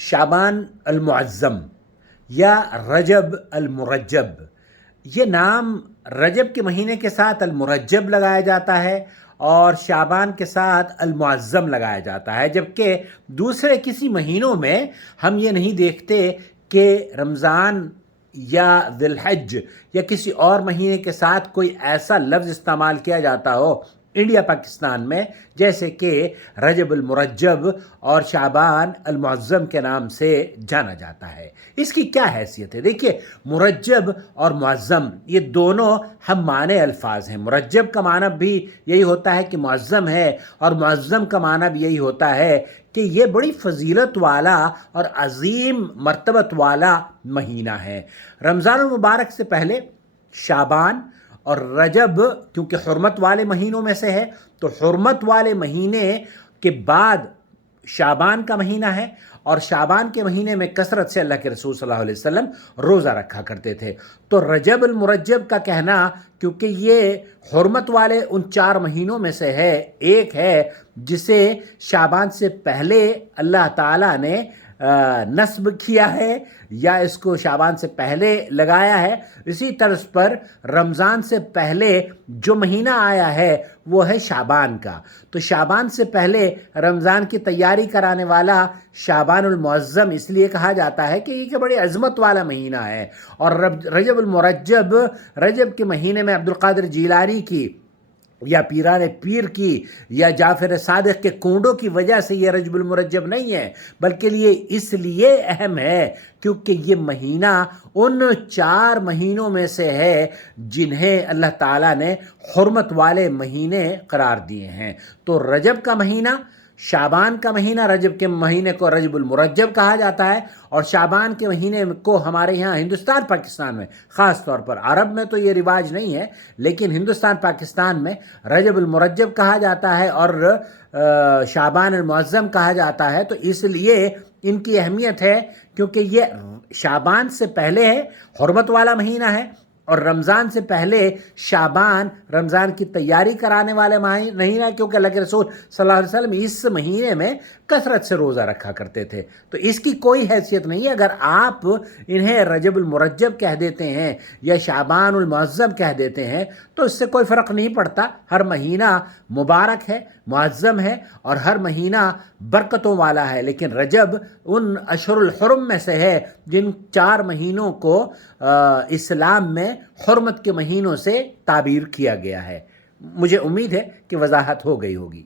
شعبان المعظم یا رجب المرجب، یہ نام رجب کے مہینے کے ساتھ المرجب لگایا جاتا ہے اور شعبان کے ساتھ المعظم لگایا جاتا ہے، جبکہ دوسرے کسی مہینوں میں ہم یہ نہیں دیکھتے کہ رمضان یا ذی الحج یا کسی اور مہینے کے ساتھ کوئی ایسا لفظ استعمال کیا جاتا ہو انڈیا پاکستان میں جیسے کہ رجب المرجب اور شعبان المعظم کے نام سے جانا جاتا ہے۔ اس کی کیا حیثیت ہے؟ دیکھیے، مرجب اور معظم یہ دونوں ہم معنی الفاظ ہیں۔ مرجب کا معنی بھی یہی ہوتا ہے کہ معظم ہے، اور معظم کا معنی بھی یہی ہوتا ہے کہ یہ بڑی فضیلت والا اور عظیم مرتبت والا مہینہ ہے۔ رمضان المبارک سے پہلے شعبان اور رجب کیونکہ حرمت والے مہینوں میں سے ہے، تو حرمت والے مہینے کے بعد شعبان کا مہینہ ہے، اور شعبان کے مہینے میں کثرت سے اللہ کے رسول صلی اللہ علیہ وسلم روزہ رکھا کرتے تھے۔ تو رجب المرجب کا کہنا، کیونکہ یہ حرمت والے ان 4 مہینوں میں سے ہے، ایک ہے جسے شعبان سے پہلے اللہ تعالیٰ نے نصب کیا ہے یا اس کو شعبان سے پہلے لگایا ہے، اسی طرز پر رمضان سے پہلے جو مہینہ آیا ہے وہ ہے شعبان کا۔ تو شعبان سے پہلے رمضان کی تیاری کرانے والا شعبان المعظم اس لیے کہا جاتا ہے کہ یہ بڑی عظمت والا مہینہ ہے۔ اور رجب المرجب، رجب کے مہینے میں عبد القادر جیلانی کی یا پیران پیر کی یا جعفر صادق کے کنڈوں کی وجہ سے یہ رجب المرجب نہیں ہے، بلکہ یہ اس لیے اہم ہے کیونکہ یہ مہینہ ان 4 مہینوں میں سے ہے جنہیں اللہ تعالیٰ نے حرمت والے مہینے قرار دیے ہیں۔ تو رجب کا مہینہ، شعبان کا مہینہ، رجب کے مہینے کو رجب المرجب کہا جاتا ہے، اور شعبان کے مہینے کو ہمارے یہاں ہندوستان پاکستان میں، خاص طور پر عرب میں تو یہ رواج نہیں ہے، لیکن ہندوستان پاکستان میں رجب المرجب کہا جاتا ہے اور شعبان المعظم کہا جاتا ہے۔ تو اس لیے ان کی اہمیت ہے کیونکہ یہ شعبان سے پہلے ہے، حرمت والا مہینہ ہے، اور رمضان سے پہلے شعبان رمضان کی تیاری کرانے والے مہینہ ہے، کیونکہ اللہ کے رسول صلی اللہ علیہ وسلم اس مہینے میں کثرت سے روزہ رکھا کرتے تھے۔ تو اس کی کوئی حیثیت نہیں ہے۔ اگر آپ انہیں رجب المرجب کہہ دیتے ہیں یا شعبان المعظم کہہ دیتے ہیں تو اس سے کوئی فرق نہیں پڑتا۔ ہر مہینہ مبارک ہے، معظم ہے، اور ہر مہینہ برکتوں والا ہے، لیکن رجب ان اشہر الحرم میں سے ہے جن 4 مہینوں کو اسلام میں حرمت کے مہینوں سے تعبیر کیا گیا ہے۔ مجھے امید ہے کہ وضاحت ہو گئی ہوگی۔